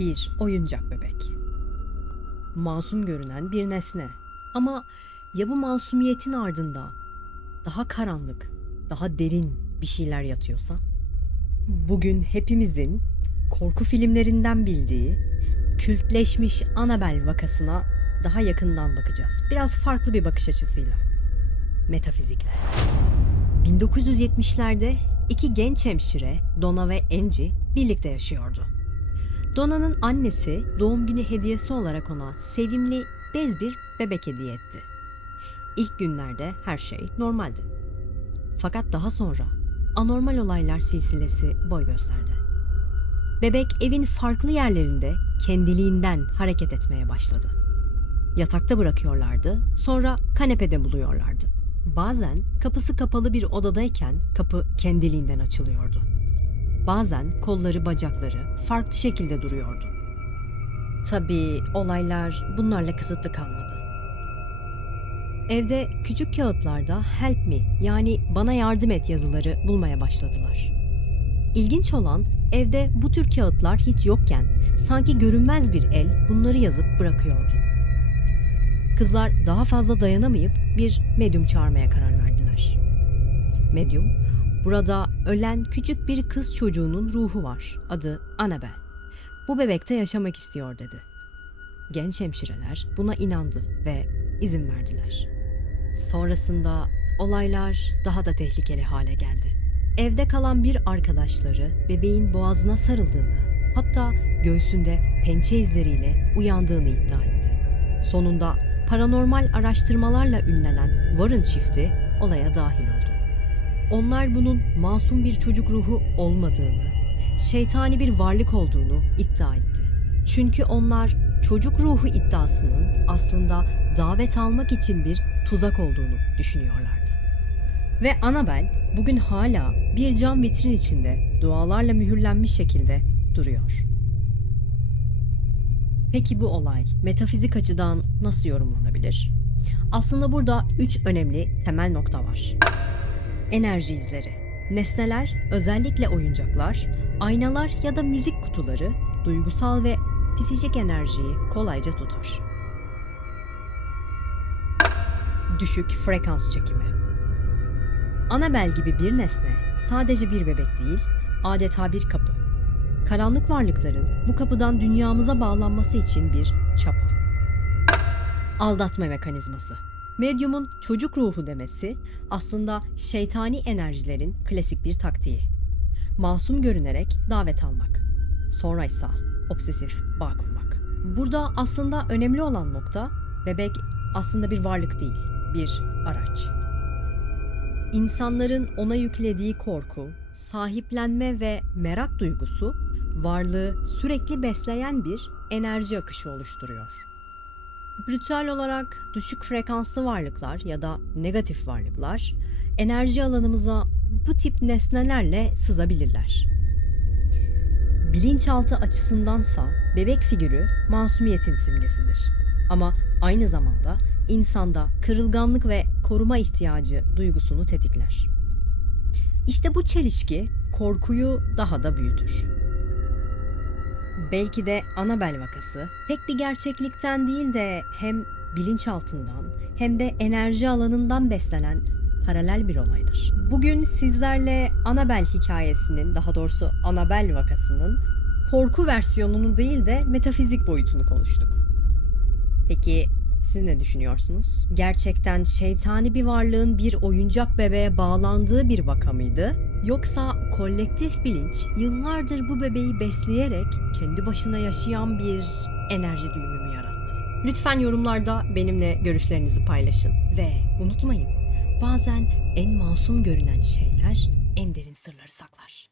Bir oyuncak bebek. Masum görünen bir nesne. Ama ya bu masumiyetin ardında daha karanlık, daha derin bir şeyler yatıyorsa? Bugün hepimizin korku filmlerinden bildiği kültleşmiş Annabelle vakasına daha yakından bakacağız. Biraz farklı bir bakış açısıyla. Metafizikle. 1970'lerde iki genç hemşire Donna ve Angie birlikte yaşıyordu. Donna'nın annesi doğum günü hediyesi olarak ona sevimli bez bir bebek hediye etti. İlk günlerde her şey normaldi. Fakat daha sonra anormal olaylar silsilesi boy gösterdi. Bebek evin farklı yerlerinde kendiliğinden hareket etmeye başladı. Yatakta bırakıyorlardı, sonra kanepede buluyorlardı. Bazen kapısı kapalı bir odadayken kapı kendiliğinden açılıyordu. Bazen kolları bacakları farklı şekilde duruyordu. Tabii olaylar bunlarla kısıtlı kalmadı. Evde küçük kağıtlarda help me yani bana yardım et yazıları bulmaya başladılar. İlginç olan evde bu tür kağıtlar hiç yokken sanki görünmez bir el bunları yazıp bırakıyordu. Kızlar daha fazla dayanamayıp bir medyum çağırmaya karar verdiler. Medyum, burada ölen küçük bir kız çocuğunun ruhu var. Adı Annabel. Bu bebekte yaşamak istiyor dedi. Genç hemşireler buna inandı ve izin verdiler. Sonrasında olaylar daha da tehlikeli hale geldi. Evde kalan bir arkadaşları bebeğin boğazına sarıldığını, hatta göğsünde pençe izleriyle uyandığını iddia etti. Sonunda paranormal araştırmalarla ünlenen Warren çifti olaya dahil oldu. Onlar bunun masum bir çocuk ruhu olmadığını, şeytani bir varlık olduğunu iddia etti. Çünkü onlar çocuk ruhu iddiasının aslında davet almak için bir tuzak olduğunu düşünüyorlardı. Ve Annabel bugün hala bir cam vitrin içinde dualarla mühürlenmiş şekilde duruyor. Peki bu olay metafizik açıdan nasıl yorumlanabilir? Aslında burada üç önemli temel nokta var. Enerji izleri. Nesneler, özellikle oyuncaklar, aynalar ya da müzik kutuları duygusal ve psikik enerjiyi kolayca tutar. Düşük frekans çekimi. Annabel gibi bir nesne sadece bir bebek değil, adeta bir kapı. Karanlık varlıkların bu kapıdan dünyamıza bağlanması için bir çapa. Aldatma mekanizması. Medyumun çocuk ruhu demesi aslında şeytani enerjilerin klasik bir taktiği. Masum görünerek davet almak. Sonra ise obsesif bağ kurmak. Burada aslında önemli olan nokta bebek aslında bir varlık değil, bir araç. İnsanların ona yüklediği korku, sahiplenme ve merak duygusu varlığı sürekli besleyen bir enerji akışı oluşturuyor. Spiritüel olarak düşük frekanslı varlıklar ya da negatif varlıklar enerji alanımıza bu tip nesnelerle sızabilirler. Bilinçaltı açısındansa bebek figürü masumiyetin simgesidir. Ama aynı zamanda insanda kırılganlık ve koruma ihtiyacı duygusunu tetikler. İşte bu çelişki korkuyu daha da büyütür. Belki de Annabel vakası tek bir gerçeklikten değil de hem bilinçaltından hem de enerji alanından beslenen paralel bir olaydır. Bugün sizlerle Annabel hikayesinin, daha doğrusu Annabel vakasının korku versiyonunu değil de metafizik boyutunu konuştuk. Peki siz ne düşünüyorsunuz? Gerçekten şeytani bir varlığın bir oyuncak bebeğe bağlandığı bir vaka mıydı? Yoksa kolektif bilinç yıllardır bu bebeği besleyerek kendi başına yaşayan bir enerji düğümü mü yarattı? Lütfen yorumlarda benimle görüşlerinizi paylaşın. Ve unutmayın, bazen en masum görünen şeyler en derin sırları saklar.